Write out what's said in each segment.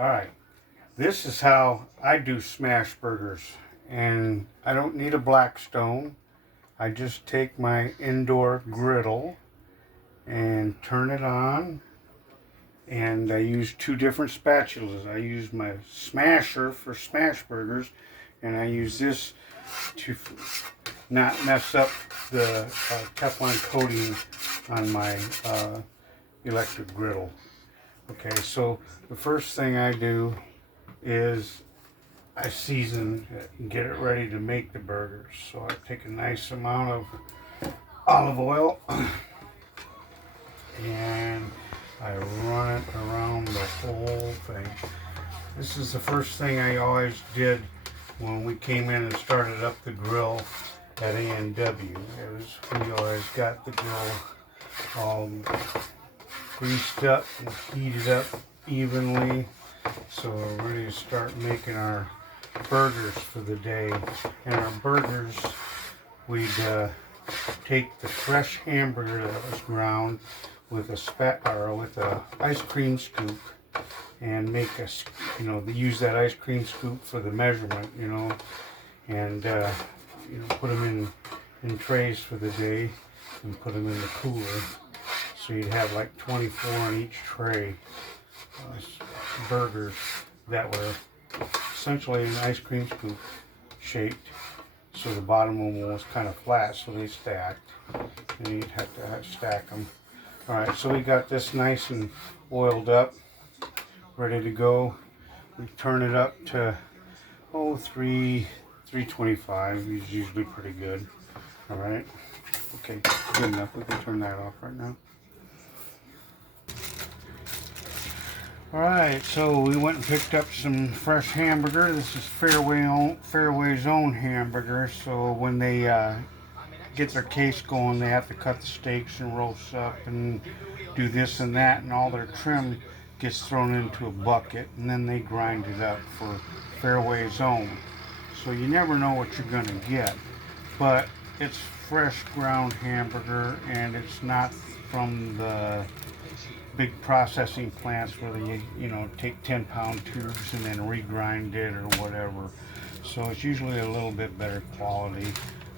Alright, this is how I do smash burgers. And I don't need a Blackstone. I just take my indoor griddle and turn it on. And I use two different spatulas. I use my smasher for smash burgers, and I use this to not mess up the Teflon coating on my electric griddle. Okay, so the first thing I do is I season it and get it ready to make the burgers. So I take a nice amount of olive oil and I run it around the whole thing. This is the first thing I always did when we came in and started up the grill at A&W. We always got the grill all greased up and heated up evenly, so we're ready to start making our burgers for the day. And our burgers, we'd take the fresh hamburger that was ground with a ice cream scoop and make a, use that ice cream scoop for the measurement, and put them in trays for the day and put them in the cooler. So you'd have like 24 on each tray, burgers that were essentially an ice cream scoop shaped. So the bottom one was kind of flat, so they stacked, and you'd have to stack them. All right, so we got this nice and oiled up, ready to go. We turn it up to 325 is usually pretty good. All right, okay, good enough. We can turn that off right now. All right, so we went and picked up some fresh hamburger. This is Fairway's own hamburger. So when they get their case going, they have to cut the steaks and roast up and do this and that, and all their trim gets thrown into a bucket, and then they grind it up for Fairway's own. So you never know what you're gonna get, but it's fresh ground hamburger, and it's not from the big processing plants where they take 10-pound tubes and then regrind it or whatever. So it's usually a little bit better quality,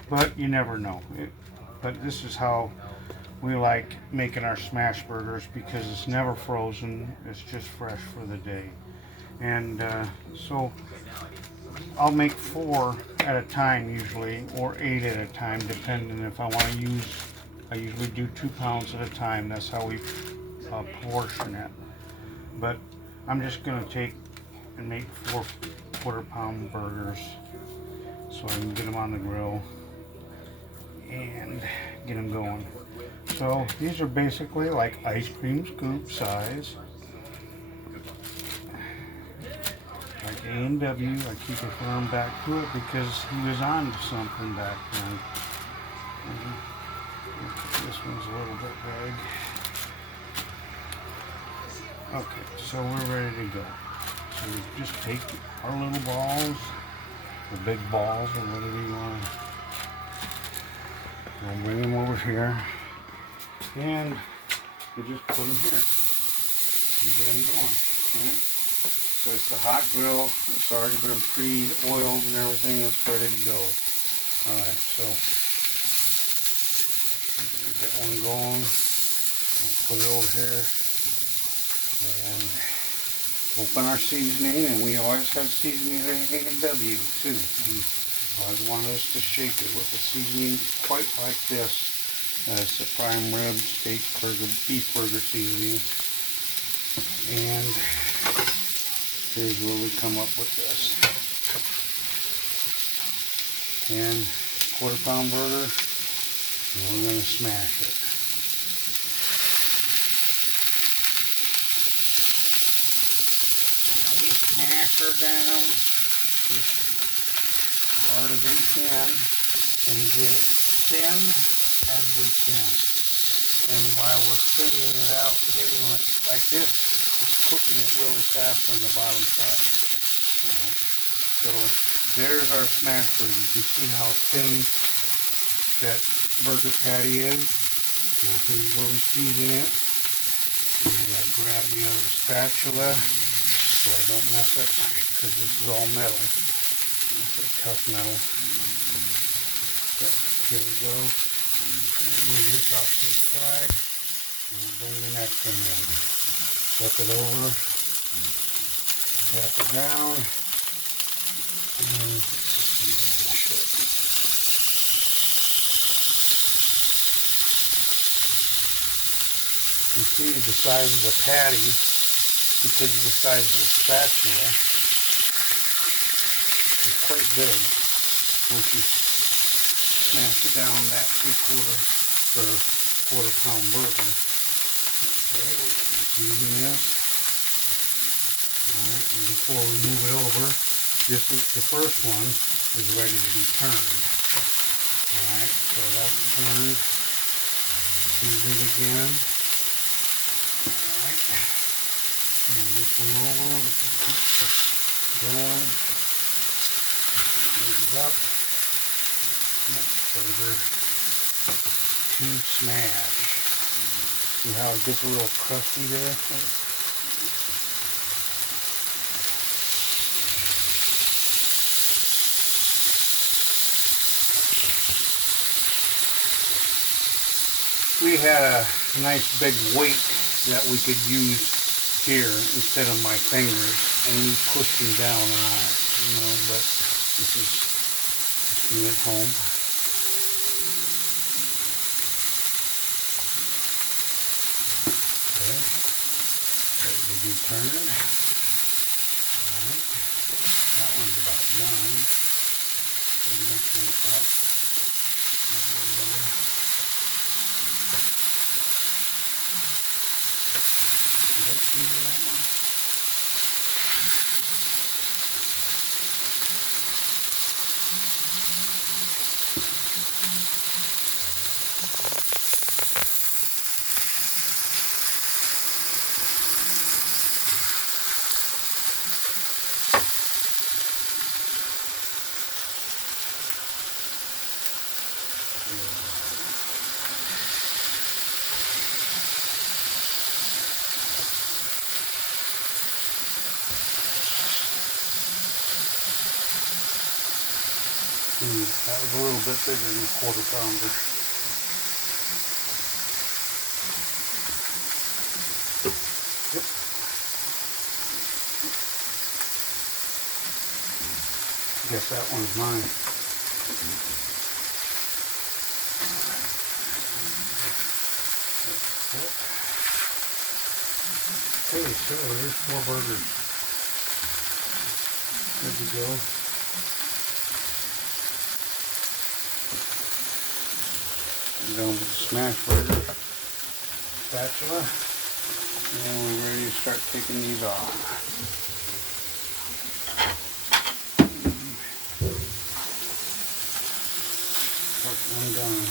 but you never know. But this is how we like making our smash burgers, because it's never frozen, it's just fresh for the day. And so I'll make 4 at a time usually, or 8 at a time, depending if I want to use. I usually do 2 pounds at a time. That's how we portion it. But I'm just gonna take and make 4 quarter-pound burgers so I can get them on the grill and get them going. So these are basically like ice cream scoop size. Like A&W, I keep referring back to it because he was on to something back then. This one's a little bit big. Okay, so we're ready to go. So we just take our little balls, the big balls, or whatever you want. We'll bring them over here, and we just put them here and get them going. Okay? So it's a hot grill. It's already been pre-oiled and everything. It's ready to go. All right, so get one going. I'll put it over here. And open our seasoning, and we always have seasoning at A&W too. We always wanted us to shake it with a seasoning quite like this. It's a prime rib, steak burger, beef burger seasoning. And here's where we come up with this. And quarter-pound burger, and we're going to smash it. Smash her down as hard as we can and get it thin as we can. And while we're thinning it out and getting it like this, it's cooking it really fast on the bottom side. Alright, so there's our smash burger. You can see how thin that burger patty is. Now here's where we season it. And I grab the other spatula. so I don't mess up because this is all metal. It's a tough metal. So here we go. Move this off to the side and bring the next one in. Flip it over, tap it down, and you see the size of the patty because of the size of the spatula is quite big. Once you smash it down that 3/4 or 1/4 pound burger. Okay, we're going to do this. Alright, and before we move it over, this is the first one is ready to be turned. Alright, so that's turned. Move it again. Alright. Move this one over. We just keep going. Move it up. Next burger. To smash. See how it gets a little crusty there? We had a nice big weight that we could use here instead of my fingers and me pushing down on it, you know, but this is just me at home. Okay, ready to be turned. Alright, that one's about done. Bring this one up and lower. Did I see that one? That was a little bit bigger than a 1/4 pounder. Yep. Guess that one's mine. Okay, so there's 4 burgers. Good to go. Done with the smash burger spatula, and we're ready to start taking these off. First one done.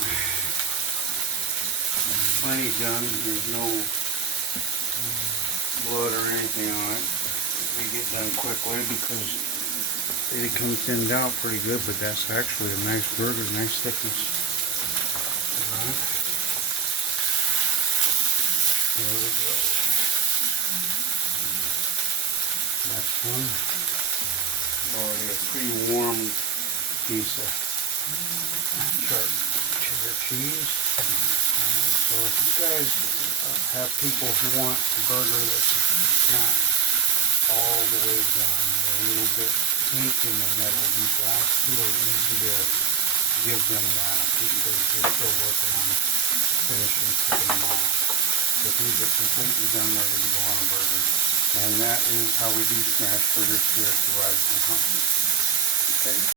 Plenty done. There's no blood or anything on it. They get done quickly because they come thinned out pretty good, but that's actually a nice burger, nice thickness. There we go. Next one. Already a pre-warmed piece of sharp cheddar cheese. So if you guys have people who want a burger that's not all the way done, a little bit pink in the middle, these last two are easy to give them that because they're still working on finishing cooking them off. So these are completely done, ready to go on a burger. And that is how we do smash burgers here at the Rising House. Okay?